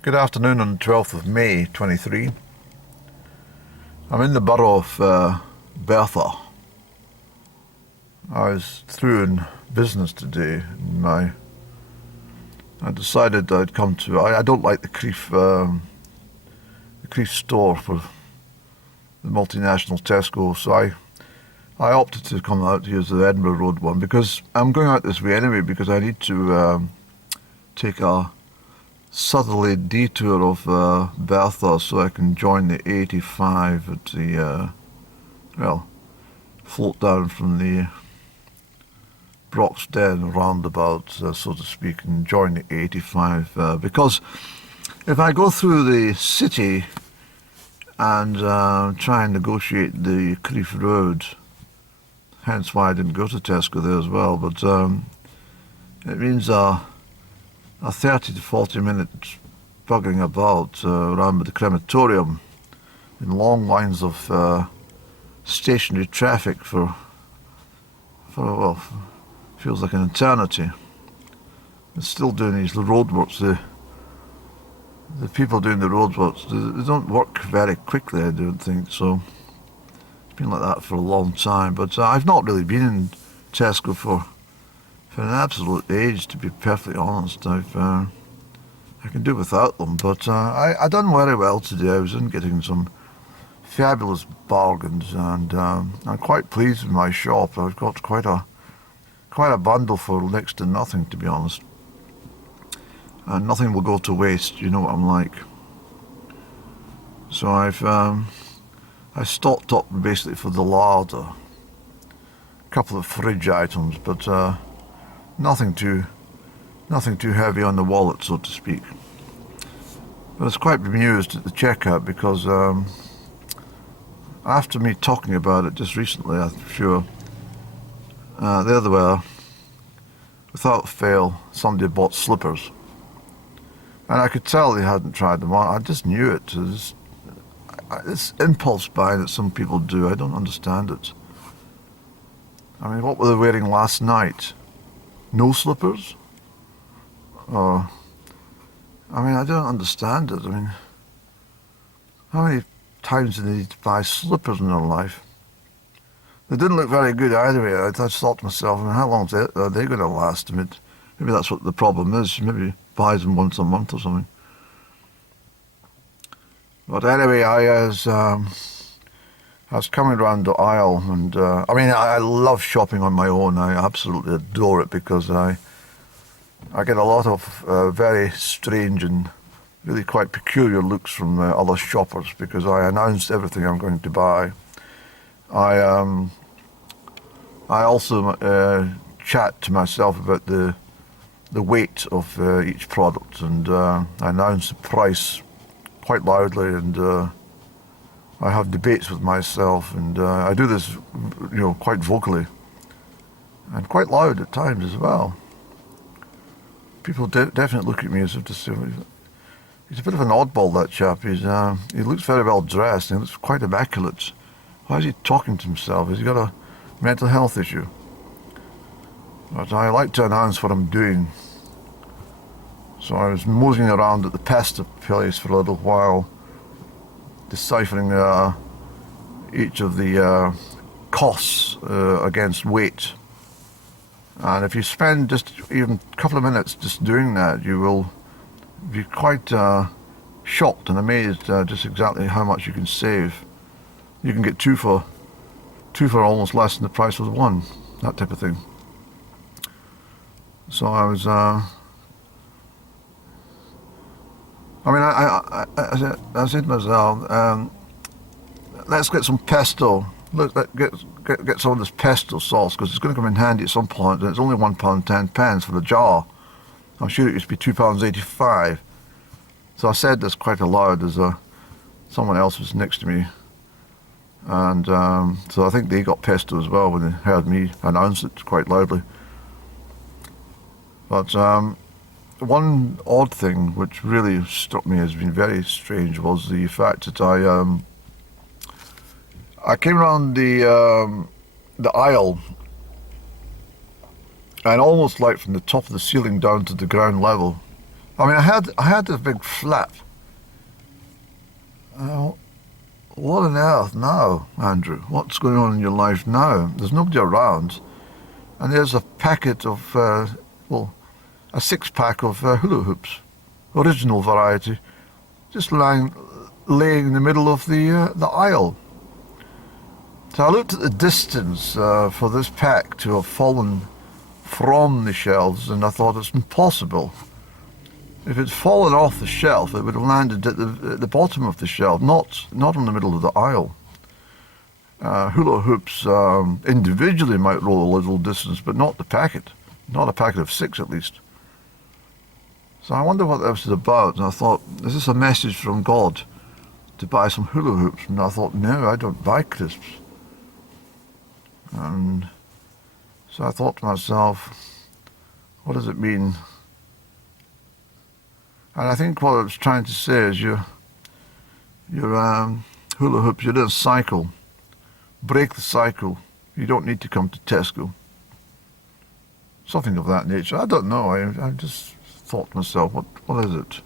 Good afternoon on the 12th of May 23. I'm in the borough of Bertha. I was through in business today. I decided I'd come to... I don't like the Crieff store for the multinational Tesco, so I opted to come out to use the Edinburgh Road one because I'm going out this way anyway because I need to take a southerly detour of Bertha so I can join the 85 at the, float down from the Broxden roundabout, so to speak, and join the 85 because if I go through the city and try and negotiate the Crieff Road, hence why I didn't go to Tesco there as well, but it means a 30 to 40 minutes bugging about around the crematorium in long lines of stationary traffic for feels like an eternity. They're still doing these roadworks. The people doing the roadworks, they don't work very quickly, I don't think, so it's been like that for a long time. But I've not really been in Tesco for an absolute age, to be perfectly honest. I can do without them, but I done very well today. I was in getting some fabulous bargains, and I'm quite pleased with my shop. I've got quite a bundle for next to nothing, to be honest. And nothing will go to waste, you know what I'm like. So I stocked up basically for the larder. A couple of fridge items, but nothing too heavy on the wallet, so to speak. But I was quite bemused at the checkout because after me talking about it just recently, I'm sure there they were. Without fail, somebody bought slippers. And I could tell they hadn't tried them on. I just knew it. This impulse buying that some people do, I don't understand it. I mean, what were they wearing last night? No slippers? I don't understand it. I mean, how many times do they need to buy slippers in their life? They didn't look very good either. I just thought to myself, how long are they going to last? I mean, maybe that's what the problem is. Maybe buys them once a month or something. But anyway, I was coming around the aisle, and I love shopping on my own. I absolutely adore it because I get a lot of very strange and really quite peculiar looks from other shoppers because I announce everything I'm going to buy. I also chat to myself about the weight of each product, and I announce the price quite loudly, and I have debates with myself, and I do this, quite vocally and quite loud at times as well. People definitely look at me as if to say, he's a bit of an oddball, that chap. He looks very well dressed, and he looks quite immaculate. Why is he talking to himself? Has he got a mental health issue? But I like to announce what I'm doing. So I was moseying around at the pasta place for a little while, deciphering each of the costs against weight. And if you spend just even a couple of minutes just doing that, you will be quite shocked and amazed just exactly how much you can save. You can get two for almost less than the price of one, that type of thing. So I was, I said to myself, let's get some pesto. Let's get some of this pesto sauce because it's going to come in handy at some point, and it's only £1.10 for the jar. I'm sure it used to be £2.85. So I said this quite aloud as someone else was next to me. And so I think they got pesto as well when they heard me announce it quite loudly. But one odd thing which really struck me as being very strange was the fact that I came around the aisle, and almost like from the top of the ceiling down to the ground level, I mean, I had this big flap. What on earth now, Andrew? What's going on in your life now? There's nobody around, and there's a packet of, a 6-pack of hula hoops, original variety, just laying in the middle of the aisle. So I looked at the distance for this pack to have fallen from the shelves, and I thought it's impossible. If it's fallen off the shelf, it would have landed at the bottom of the shelf, not in the middle of the aisle. Hula hoops individually might roll a little distance, but not the packet. Not a packet of 6, at least. So I wonder what this is about, and I thought, is this a message from God to buy some hula hoops? And I thought, no, I don't buy crisps. And so I thought to myself, what does it mean? And I think what I was trying to say is your hula hoops, you're in a cycle. Break the cycle. You don't need to come to Tesco. Something of that nature. I don't know. I just thought to myself, what is it?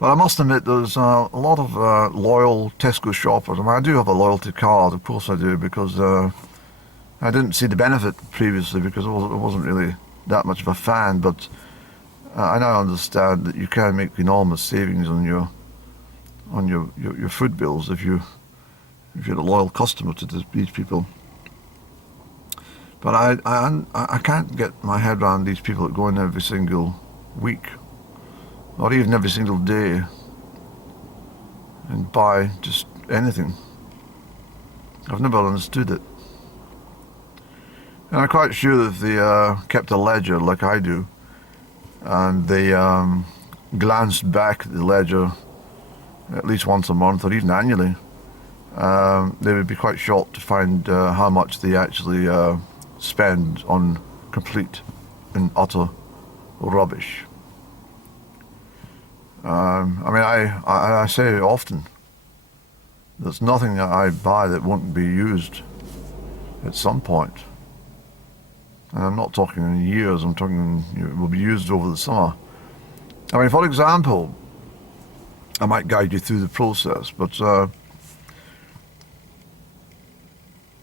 But I must admit, there's a lot of loyal Tesco shoppers. I mean, I do have a loyalty card, of course I do, because I didn't see the benefit previously because I wasn't really that much of a fan. But I now understand that you can make enormous savings on your food bills if you're a loyal customer to these people. But I can't get my head around these people that go in every single week, or even every single day, and buy just anything. I've never understood it. And I'm quite sure that if they kept a ledger like I do, and they glanced back at the ledger at least once a month or even annually, they would be quite shocked to find how much they actually spend on complete and utter rubbish. I mean, I say often, there's nothing that I buy that won't be used at some point. And I'm not talking in years, I'm talking it will be used over the summer. I mean, for example, I might guide you through the process, but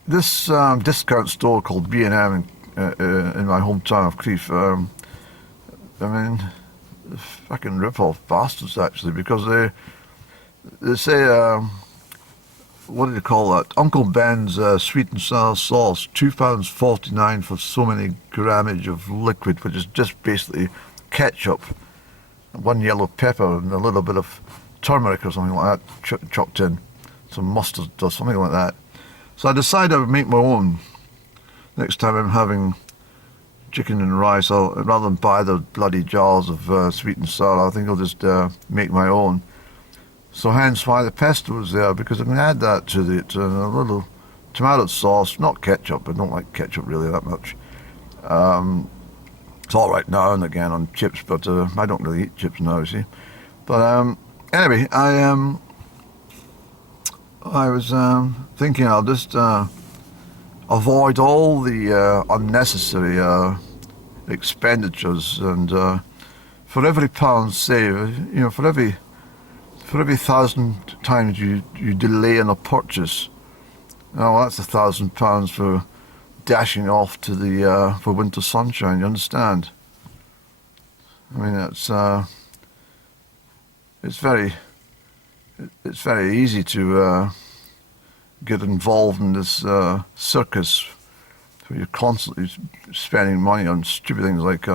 this discount store called B&M in my hometown of Crieff, I mean, fucking rip-off bastards actually, because they say, what do you call that? Uncle Ben's sweet and sour sauce, £2.49 for so many grammage of liquid, which is just basically ketchup, 1 yellow pepper and a little bit of turmeric or something like that chopped in, some mustard or something like that. So I decided I would make my own next time I'm having chicken and rice. Rather than buy the bloody jars of sweet and sour, I think I'll just make my own. So hence why the pesto was there, because I can add that to it, and a little tomato sauce, not ketchup. I don't like ketchup really that much. It's all right now and again on chips, but I don't really eat chips now, you see. But anyway, I was thinking I'll just avoid all the unnecessary expenditures, and for every pound saved, for every 1,000 times you delay in a purchase, that's £1,000 for dashing off to the for winter sunshine. You understand? I mean, it's very easy to get involved in this circus where you're constantly spending money on stupid things like,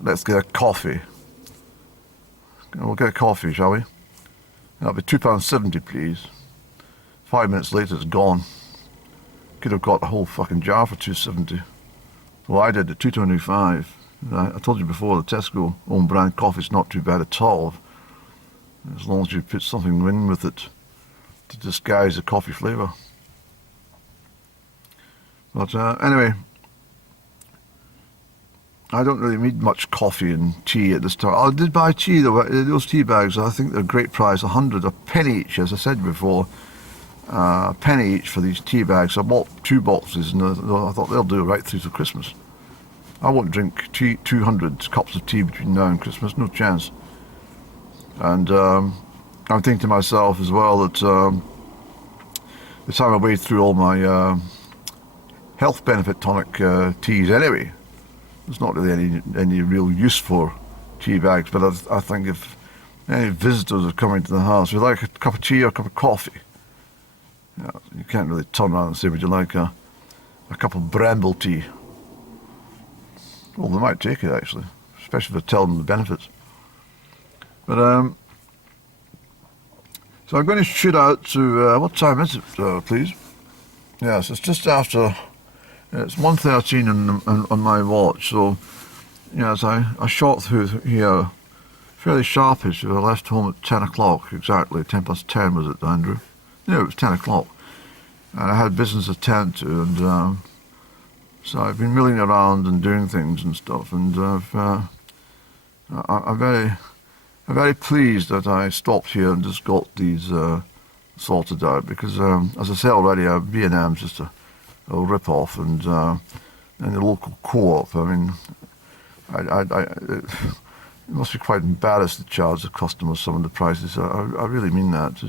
let's get a coffee. We'll get a coffee, shall we? That'll be £2.70, please. 5 minutes later, it's gone. Could have got a whole fucking jar for £2.70. Well, I did at £2.25. I told you before, the Tesco own brand coffee's not too bad at all, as long as you put something in with it to disguise the coffee flavour. But anyway, I don't really need much coffee and tea at this time. I did buy tea though. Those tea bags, I think they're a great price, a penny each, as I said before. A penny each for these tea bags. I bought 2 boxes, and I thought they'll do right through to Christmas. I won't drink 200 cups of tea between now and Christmas, no chance. And I'm thinking to myself as well that the time I wade through all my health benefit tonic teas anyway, there's not really any real use for tea bags, but I think if any visitors are coming to the house, would like a cup of tea or a cup of coffee? You can't really turn around and say, would you like a cup of bramble tea? Well, they might take it actually, especially if I tell them the benefits. But so I'm going to shoot out to, what time is it, please? Yes, it's just after, it's 1:13 on my watch, so yes, I shot through here fairly sharpish. I left home at 10 o'clock exactly, 10 past 10 was it, Andrew? No, it was 10 o'clock. And I had business to attend to, and so I've been milling around and doing things and stuff, and I'm very pleased that I stopped here and just got these sorted out, because as I said already, B&M's just a rip-off, and the local co-op, I mean, it must be quite embarrassed to charge the customers some of the prices. I really mean that.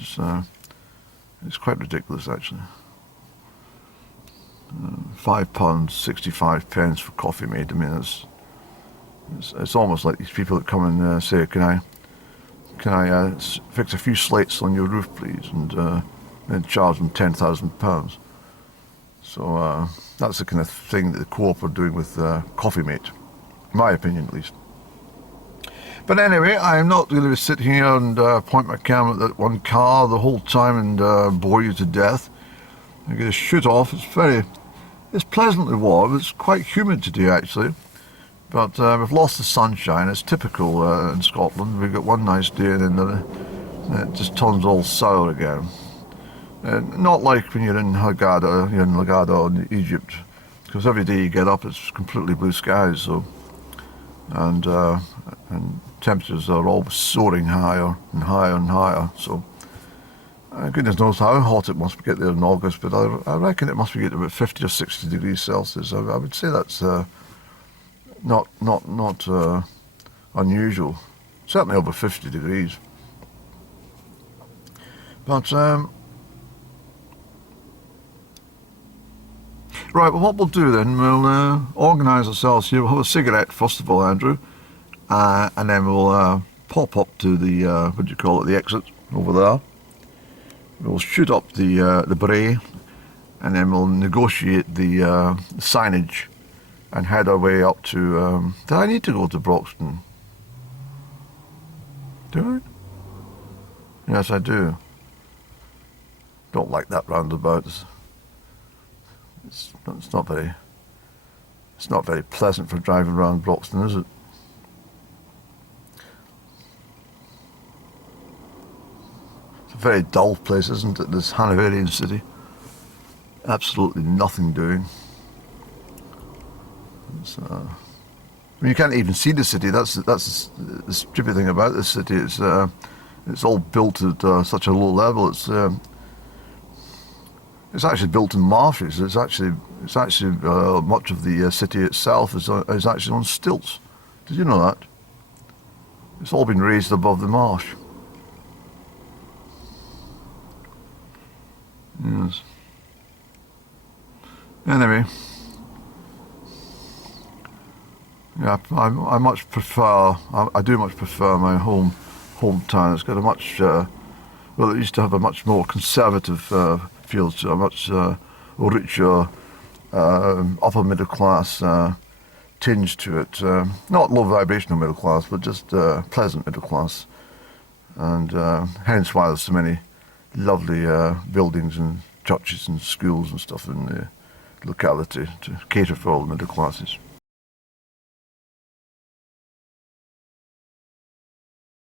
It's quite ridiculous actually. £5.65 for Coffee Mate. I mean, it's almost like these people that come and say, can I fix a few slates on your roof, please, and then charge them £10,000. So that's the kind of thing that the co-op are doing with Coffee Mate, in my opinion at least. But anyway, I'm not going to sit here and point my camera at that one car the whole time and bore you to death. I'm going to shoot off. It's pleasantly warm. It's quite humid today actually, but we've lost the sunshine. It's typical in Scotland. We've got one nice day and then it just turns all sour again. Not like when you're in Hurghada in Egypt, because every day you get up it's completely blue skies. So and temperatures are always soaring higher and higher and higher. So goodness knows how hot it must get there in August, but I reckon it must be getting about 50 or 60 degrees Celsius. I would say that's not unusual. Certainly over 50 degrees. But right, well, what we'll do then, we'll organise ourselves here. We'll have a cigarette first of all, Andrew, and then we'll pop up to the what do you call it, the exit over there. We'll shoot up the bray, and then we'll negotiate the signage and head our way up to... do I need to go to Broxton? Do I? Yes, I do. Don't like that roundabout. It's not very pleasant for driving around Broxton, is it? Very dull place, isn't it, this Hanovarian city? Absolutely nothing doing. I mean, you can't even see the city. That's the stupid thing about this city. It's all built at such a low level. It's actually built in marshes. It's actually much of the city itself is actually on stilts. Did you know that? It's all been raised above the marsh. Yes. Anyway, yeah, I much prefer. I do much prefer my hometown. It's got a much well, it used to have a much more conservative feel to it, a much richer upper middle class tinge to it. Not low vibrational middle class, but just pleasant middle class, and hence why there's so many lovely buildings and churches and schools and stuff in the locality to cater for all the middle classes.